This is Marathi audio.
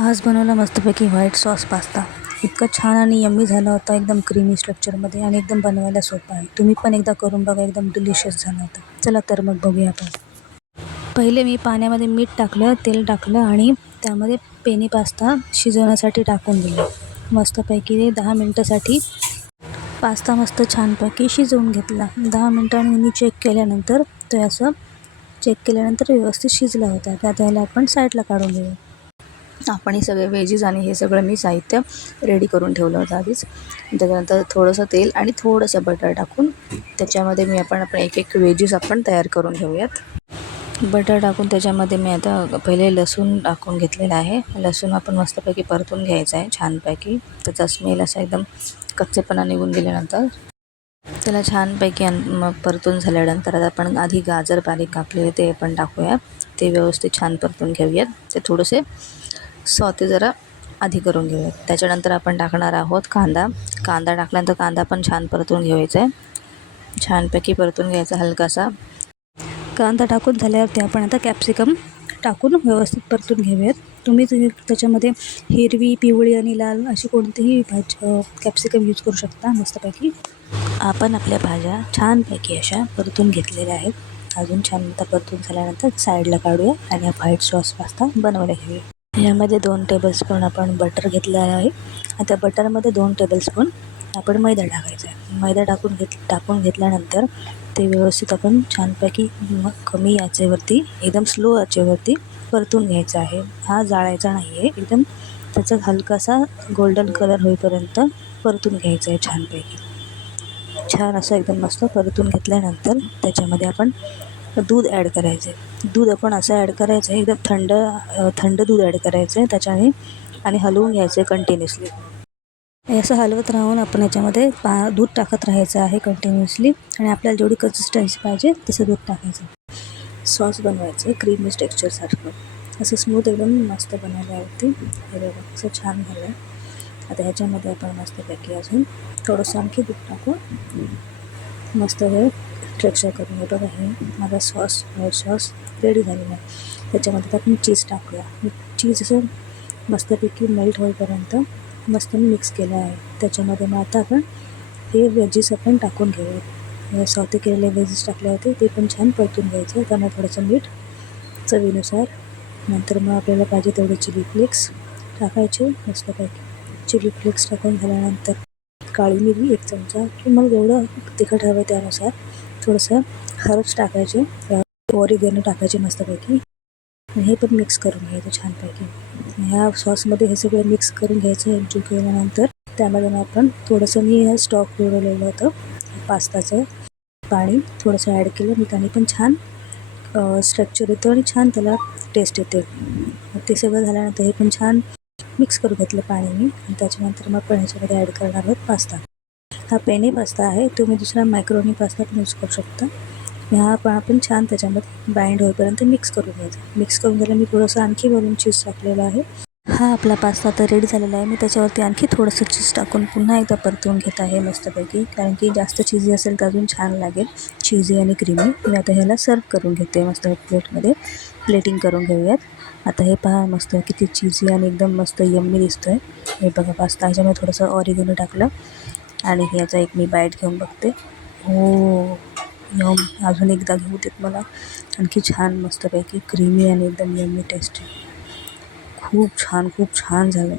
आज बनवला मस्तपैकी व्हाईट सॉस पास्ता. इतका छान आणि यम्मी झाला होता, एकदम क्रीमी स्ट्रक्चरमध्ये आणि एकदम बनवायला सोपा आहे. तुम्ही पण एकदा करून बघा, एकदम डिलिशियस झाला होता. चला तर मग बघूया आपण. पहिले मी पाण्यामध्ये मीठ टाकलं, तेल टाकलं आणि त्यामध्ये पेनी पास्ता शिजवण्यासाठी टाकून दिलं. मस्तपैकी 10 मिनटासाठी पास्ता मस्त छानपैकी शिजवून घेतला. 10 मिनटांनी मी चेक केल्यानंतर व्यवस्थित शिजला होता. आता याला आपण साईडला काढून घेऊ. आपण हे सगळे व्हेजीज आणि हे सगळं मी साहित्य रेडी करून ठेवलं होतं आधीच. त्याच्यानंतर थोडंसं तेल आणि थोडंसं बटर टाकून त्याच्यामध्ये आपण एक एक व्हेजीज आपण तयार करून घेऊयात. बटर टाकून त्याच्यामध्ये मी आता पहिले लसूण टाकून घेतलेला आहे. लसूण आपण मस्तपैकी परतून घ्यायचा आहे छानपैकी. त्याचा स्मेल असा एकदम कच्चेपणा निघून गेल्यानंतर त्याला छानपैकी मग परतून झाल्यानंतर आता आपण आधी गाजर बारीक कापलेले ते आपण टाकूया. ते व्यवस्थित छान परतून घेऊयात. ते थोडेसे सॉते जरा आधी करून घेऊयात. त्याच्यानंतर आपण टाकणार आहोत कांदा टाकल्यानंतर कांदा पण छान परतून घ्यायचा आहे. छानपैकी परतून घ्यायचा हलकासा. कांदा टाकून झाल्यावरती आपण आता कॅप्सिकम टाकून व्यवस्थित परतून घेऊयात. तुम्ही त्याच्यामध्ये हिरवी, पिवळी आणि लाल अशी कोणतीही कॅप्सिकम यूज करू शकता. मस्तपैकी आपण आपल्या भाज्या छानपैकी अशा परतून घेतलेल्या आहेत. अजून छान आता परतून झाल्यानंतर साईडला काढूया आणि व्हाईट सॉस पास्ता बनवायला घेऊया. यामध्ये 2 टेबलस्पून आपण बटर घेतलेला आहे. आता बटरमध्ये 2 टेबलस्पून आपण मैदा टाकायचा आहे. मैदा टाकून घेतल्यानंतर ते व्यवस्थित आपण छानपैकी कमी आचेवरती, एकदम स्लो आचेवरती परतून घ्यायचं आहे. हा जाळायचा नाही आहे. एकदम त्याचा हलकासा गोल्डन कलर होईपर्यंत परतून घ्यायचं आहे छानपैकी. छान असं एकदम मस्त परतून घेतल्यानंतर त्याच्यामध्ये आपण दूध ॲड करायचे. दूध आपण असं ॲड करायचं आहे, एकदम थंड दूध ॲड करायचं आहे त्याच्याने आणि हलवून घ्यायचं आहे कंटिन्युअसली. असं हलवत राहून आपण याच्यामध्ये दूध टाकत राहायचं आहे कंटिन्युअसली आणि आपल्याला जेवढी कन्सिस्टन्सी पाहिजे तसं दूध टाकायचं. सॉस बनवायचं आहे क्रीमी टेक्स्चरसारखं. असं स्मूथ एकदम मस्त बनवल्यावरती हे बघा असं छान झालं आहे. आता ह्याच्यामध्ये आपण मस्तपैकी अजून थोडंसं आणखी दूध टाकून मस्त हे टेक्स्चर करून हे बघा. हे माझा व्हाईट सॉस रेडी झालेला आहे. त्याच्यामध्ये आपण चीज टाकूया. चीज असं मस्तपैकी मेल्ट होईपर्यंत मस्त मिक्स केलं आहे. त्याच्यामध्ये मग आता आपण हे व्हेजीस आपण टाकून घेऊया. सॉते केलेले व्हेजीस टाकले होते ते पण छान परतून घ्यायचं. त्यामुळे थोडंसं मीठ चवीनुसार. नंतर मग आपल्याला पाहिजे तेवढे चिली फ्लेक्स टाकायचे. मस्तपैकी चिली फ्लेक्स टाकून झाल्यानंतर काळी मिरी 1 चमचा किंवा जेवढं तिखट हवं त्यानुसार थोडंसं हर्ब्स टाकायचे. ओरिगॅनो टाकायचे मस्तपैकी आणि हे पण मिक्स करून घ्यायचं छानपैकी. ह्या सॉसमध्ये हे सगळं मिक्स करून घ्यायचं. एकजीव केल्यानंतर त्यामध्ये मग आपण थोडंसं मी स्टॉक उडवलेलं होतं पास्ताचं पाणी थोडंसं ॲड केलं मी. त्याने पण छान स्ट्रक्चर येतं आणि छान त्याला टेस्ट येते. ते सगळं झाल्यानंतर हे पण छान मिक्स करून घेतलं पाणी मी आणि त्याच्यानंतर मग आपण ह्याच्यामध्ये ॲड करणार आहोत पास्ता. हा पेनी पास्ता आहे. तुम्ही दुसरा मॅक्रोनी पास्ता पण यूज करू शकता. हा पण आपण छान त्याच्यामध्ये बाइंड होईपर्यंत मिक्स करून घ्यायचं. मिक्स करून झालं मी थोडंसं आणखी वरून चीज टाकलेलं आहे. हा आपला पास्ता आता रेडी झालेला आहे. मी त्याच्यावरती आणखी थोडंसं चीज टाकून पुन्हा एकदा परतवून घेत आहे मस्तपैकी. कारण की जास्त चीजी असेल तर अजून छान लागेल, चीजी आणि क्रीमी. मी आता ह्याला सर्व करून घेते मस्त प्लेटमध्ये. प्लेटिंग करून घेऊयात. आता हे पहा मस्त किती चीजी आणि एकदम मस्त यम्मी दिसतोय. हे बघा पास्ता. ह्याच्यामध्ये थोडंसं ऑरिगॅनो टाकलं आणि ह्याचा एक मी बाईट घेऊन बघते. हो यम. अजून एकदा घेऊ देत मला. आणखी छान मस्तपैकी क्रीमी आणि एकदम यम्मी टेस्टी. खूप छान झालं.